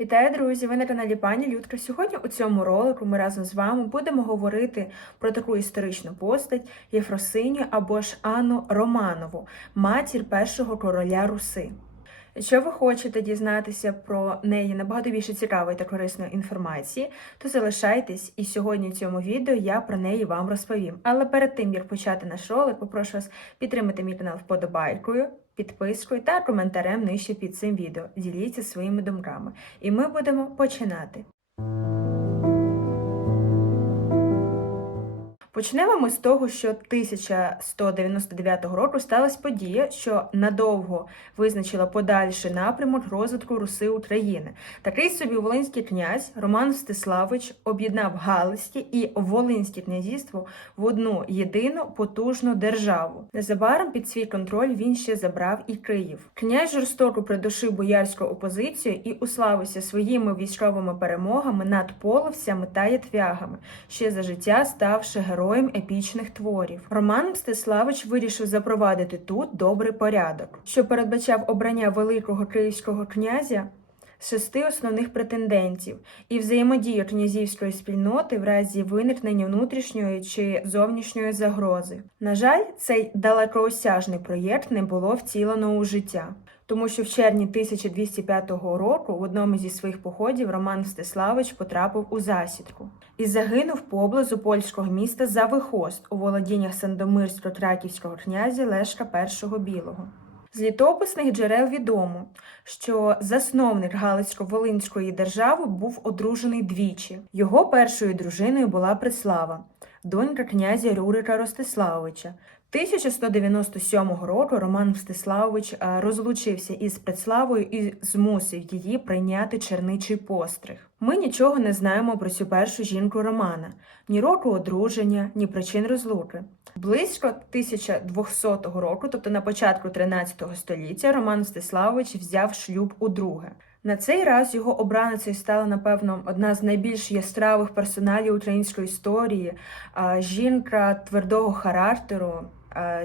Вітаю, друзі! Ви на каналі Пані Людка. Сьогодні у цьому ролику ми разом з вами будемо говорити про таку історичну постать Єфросиню або ж Анну Романову, матір першого короля Руси. Якщо ви хочете дізнатися про неї набагато більше цікавої та корисної інформації, то залишайтесь, і сьогодні в цьому відео я про неї вам розповім. Але перед тим як почати наш ролик, попрошу вас підтримати мій канал вподобайкою, підпискою та коментарем нижче під цим відео. Діліться своїми думками. І ми будемо починати. Почнемо ми з того, що 1199 року сталася подія, що надовго визначила подальший напрямок розвитку Руси України. Такий собі волинський князь Роман Мстиславич об'єднав Галицьке і Волинське князівство в одну єдину потужну державу. Незабаром під свій контроль він ще забрав і Київ. Князь жорстоко придушив боярську опозицію і уславився своїми військовими перемогами над половцями та ятвягами, ще за життя ставши героєм епічних творів. Роман Мстиславич вирішив запровадити тут добрий порядок, що передбачав обрання великого київського князя шести основних претендентів і взаємодію князівської спільноти в разі виникнення внутрішньої чи зовнішньої загрози. На жаль, цей далекоосяжний проєкт не було втілено у життя. Тому що в червні 1205 року в одному зі своїх походів Роман Мстиславич потрапив у засідку і загинув поблизу польського міста Завихост у володіннях Сандомирсько-Краківського князя Лешка І Білого. З літописних джерел відомо, що засновник Галицько-Волинської держави був одружений двічі. Його першою дружиною була Преслава, донька князя Рюрика Ростиславовича. 1197 року Роман Мстиславович е, розлучився із Преславою і змусив її прийняти черничий постриг. Ми нічого не знаємо про цю першу жінку Романа, ні року одруження, ні причин розлуки. Близько 1200 року, тобто на початку 13 століття, Роман Мстиславович взяв шлюб у друге. На цей раз його обраницею стала, напевно, одна з найбільш яскравих персоналів української історії, жінка твердого характеру,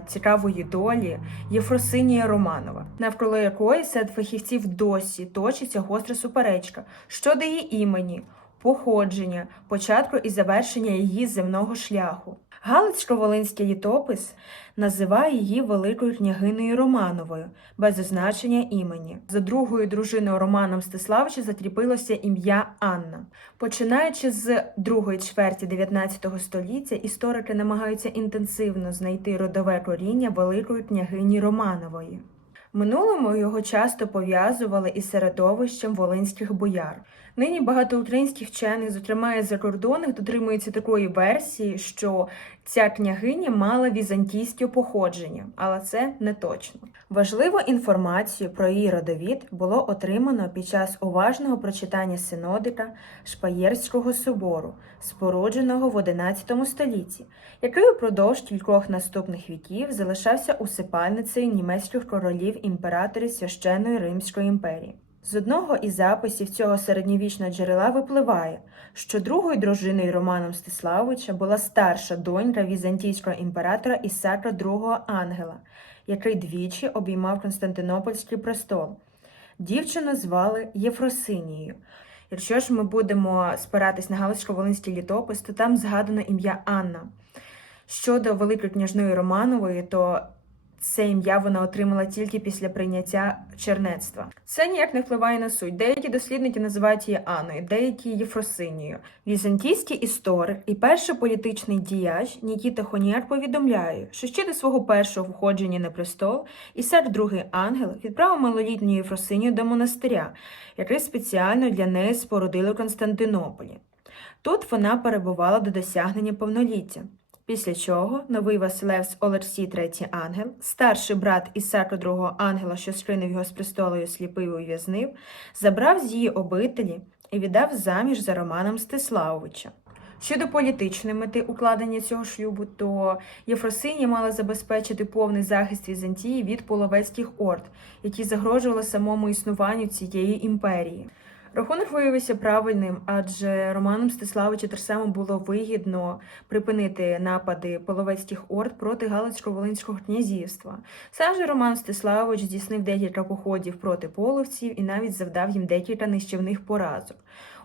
цікавої долі Єфросинія Романова, навколо якої серед фахівців досі точиться гостра суперечка щодо її імені, походження, початку і завершення її земного шляху. Галицько-Волинський літопис називає її великою княгинею Романовою без означення імені. За другою дружиною Романа Мстиславича закріпилося ім'я Анна. Починаючи з другої чверті 19 століття, історики намагаються інтенсивно знайти родове коріння великої княгині Романової. Минулому його часто пов'язували із середовищем волинських бояр. Нині багато українських вчених, зокрема і закордонних, дотримуються такої версії, що ця княгиня мала візантійське походження, але це не точно. Важливу інформацію про її родовід було отримано під час уважного прочитання синодика Шпаєрського собору, спорудженого в XI столітті, який упродовж кількох наступних віків залишався усипальницею німецьких королів імператорів священної Римської імперії. З одного із записів цього середньовічного джерела випливає, що другою дружиною Романа Мстиславовича була старша донька візантійського імператора Ісака II Ангела, який двічі обіймав Константинопольський престол. Дівчину звали Єфросинією. Якщо ж ми будемо спиратись на Галицько-Волинський літопис, то там згадано ім'я Анна. Щодо Великої княжної Романової, то це ім'я вона отримала тільки після прийняття чернецтва. Це ніяк не впливає на суть. Деякі дослідники називають її Анною, деякі Єфросинією. Візантійський історик і перший політичний діяч Нікіта Хоніар повідомляє, що ще до свого першого входження на престол Ісар II ангел відправив малолітню Єфросинію до монастиря, який спеціально для неї спорудили в Константинополі. Тут вона перебувала до досягнення повноліття. Після чого новий Василевс Олексій III ангел, старший брат Ісака II ангела, що скринув його з престолу і сліпив і ув'язнив, забрав з її обителі і віддав заміж за Романом Стиславовича. Щодо політичної мети укладення цього шлюбу, то Єфросинія мала забезпечити повний захист Візантії від половецьких орд, які загрожували самому існуванню цієї імперії. Рахунок виявився правильним, адже Роману Мстиславичу само було вигідно припинити напади половецьких орд проти Галицько-Волинського князівства. Сам же Роман Мстиславич здійснив декілька походів проти половців і навіть завдав їм декілька нищівних поразок.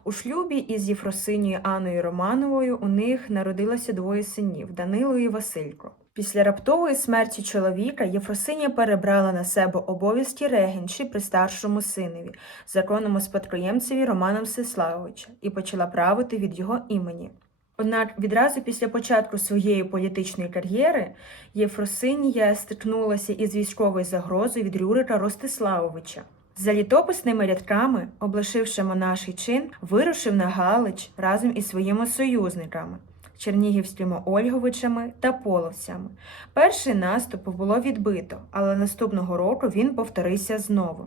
У шлюбі із Єфросинією Анною Романовою у них народилося двоє синів Данило і Василько. Після раптової смерті чоловіка Єфросинія перебрала на себе обов'язки регенші при старшому синові, законному спадкоємцеві Романа Мстиславовича, і почала правити від його імені. Однак відразу після початку своєї політичної кар'єри Єфросинія стикнулася із військовою загрозою від Рюрика Ростиславовича. За літописними рядками, облишивши монаший чин, вирушив на Галич разом із своїми союзниками чернігівськими Ольговичами та половцями. Перший наступ було відбито, але наступного року він повторився знову.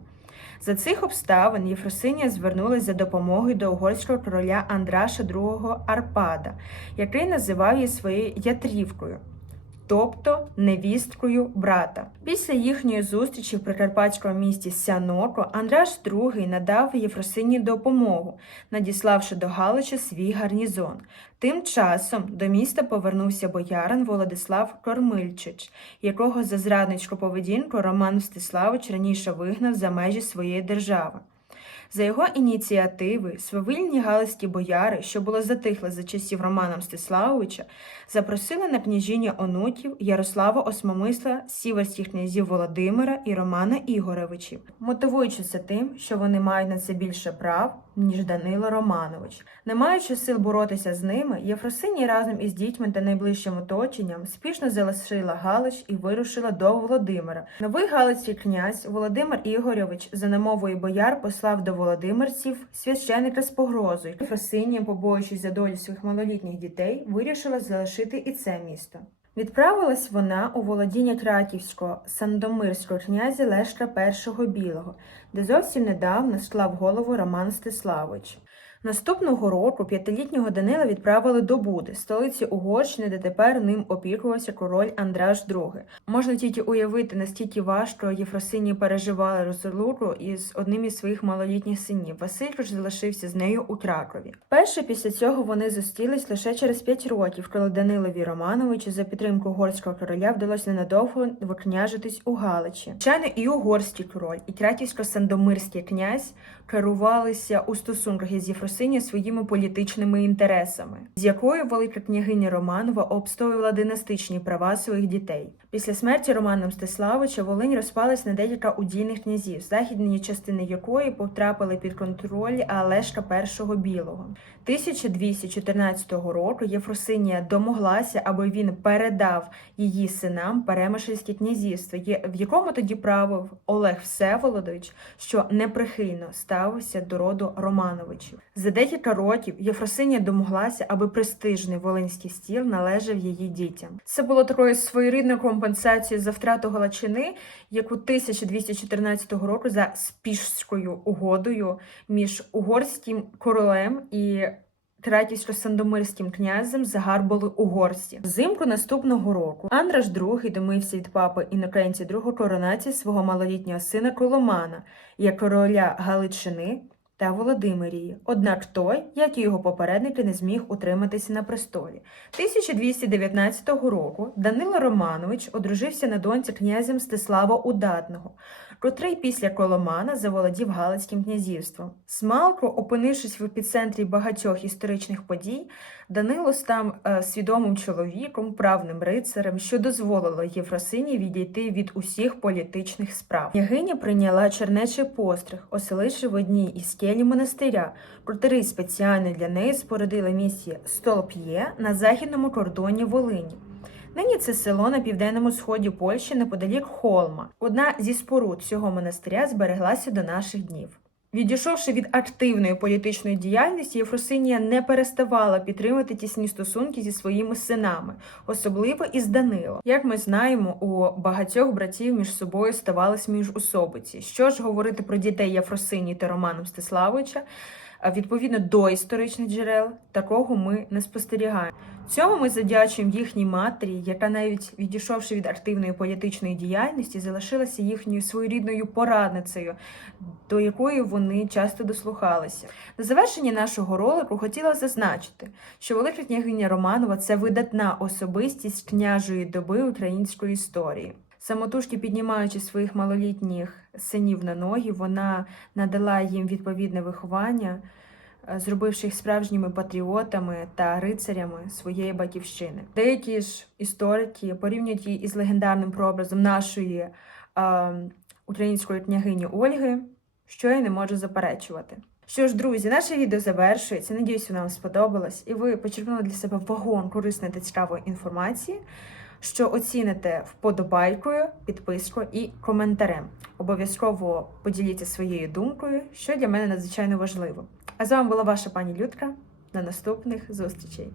За цих обставин Єфросинія звернулася за допомогою до угорського короля Андраша II Арпада, який називав її своєю ятрівкою, тобто невісткою брата. Після їхньої зустрічі в прикарпатському місті Сяноко Андраш II надав Єфросині допомогу, надіславши до Галича свій гарнізон. Тим часом до міста повернувся боярин Володислав Кормильчич, якого за зрадницьку поведінку Роман Мстиславич раніше вигнав за межі своєї держави. За його ініціативи свавильні галицькі бояри, що було затихли за часів Романа Мстиславовича, запросили на княжіння онуків Ярослава Осмомисла, сіверських князів Володимира і Романа Ігоревичів, мотивуючи це тим, що вони мають на це більше прав, ніж Данило Романович. Не маючи сил боротися з ними, Єфросинія разом із дітьми та найближчим оточенням спішно залишила Галич і вирушила до Володимира. Новий галицький князь Володимир Ігорьович за намовою бояр послав до володимирців священика з погрозою. Єфросинія, побоюючись за долю своїх малолітніх дітей, вирішила залишити і це місто. Відправилась вона у володіння Краківського Сандомирського князя Лешка І Білого, де зовсім недавно склав голову Роман Стиславич. Наступного року п'ятилітнього Данила відправили до Буди, столиці Угорщини, де тепер ним опікувався король Андраш II. Можна тільки уявити, наскільки важко Єфросині переживали розлуку із одним із своїх малолітніх синів. Василько ж залишився з нею у Кракові. Перше після цього вони зустрілись лише через п'ять років, коли Данилові Романовичу за підтримку угорського короля вдалося ненадовго викняжитись у Галичі. Звичайно, і угорський король, і краківсько-сандомирський князь керувалися у стосунках із Єфросинією своїми політичними інтересами, з якою велика княгиня Романова обстоювала династичні права своїх дітей. Після смерті Романа Мстиславича Волинь розпалась на декілька удільних князів, західні частини якої потрапили під контроль Лешка І Білого. 1214 року Єфросинія домоглася, аби він передав її синам Перемишльське князівство, в якому тоді правив Олег Всеволодович, що неприхильно ставився до роду Романовичів. За декілька років Єфросинія домоглася, аби престижний волинський стіл належав її дітям. Це було такою своєрідною компенсацією за втрату Галичини, яку 1214 року за спішською угодою між угорським королем і Краківсько-Сандомирським князем загарбали угорці. Взимку наступного року Андраш II домився від папи Інокенція II коронації свого малолітнього сина Коломана як короля Галичини та Володимирії. Однак той, як і його попередники, не зміг утриматися на престолі. 1219 року Данило Романович одружився на доньці князя Мстислава Удатного, котрий після Коломана заволодів Галицьким князівством. Смалко, опинившись в епіцентрі багатьох історичних подій, Данило став е, свідомим чоловіком, правним рицарем, що дозволило Єфросині відійти від усіх політичних справ. Княгиня прийняла чернечий постриг, оселивши в одній із келі монастиря, котрий спеціально для неї спорудила місія Столп'є на західному кордоні Волині. Нині це село на південному сході Польщі неподалік Холма. Одна зі споруд цього монастиря збереглася до наших днів. Відійшовши від активної політичної діяльності, Єфросинія не переставала підтримувати тісні стосунки зі своїми синами, особливо із Данилом. Як ми знаємо, у багатьох братів між собою ставались між особиці. Що ж говорити про дітей Єфросинії та Романа Мстиславовича? А, відповідно до історичних джерел, такого ми не спостерігаємо. Цьому ми завдячуємо їхній матері, яка навіть відійшовши від активної політичної діяльності, залишилася їхньою своєрідною порадницею, до якої вони часто дослухалися. На завершенні нашого ролику хотіла зазначити, що велика княгиня Романова це видатна особистість княжої доби української історії. Самотужки піднімаючи своїх малолітніх синів на ноги, вона надала їм відповідне виховання, е, зробивши їх справжніми патріотами та рицарями своєї батьківщини. Деякі ж історики порівнюють її із легендарним прообразом нашої е, української княгині Ольги, що я не можу заперечувати. Що ж, друзі, наше відео завершується. Надіюсь, воно вам сподобалось, і ви почерпнули для себе вагон корисної та цікавої інформації, що оціните вподобайкою, підпискою і коментарем. Обов'язково поділіться своєю думкою, що для мене надзвичайно важливо. А з вами була ваша пані Людка. До наступних зустрічей!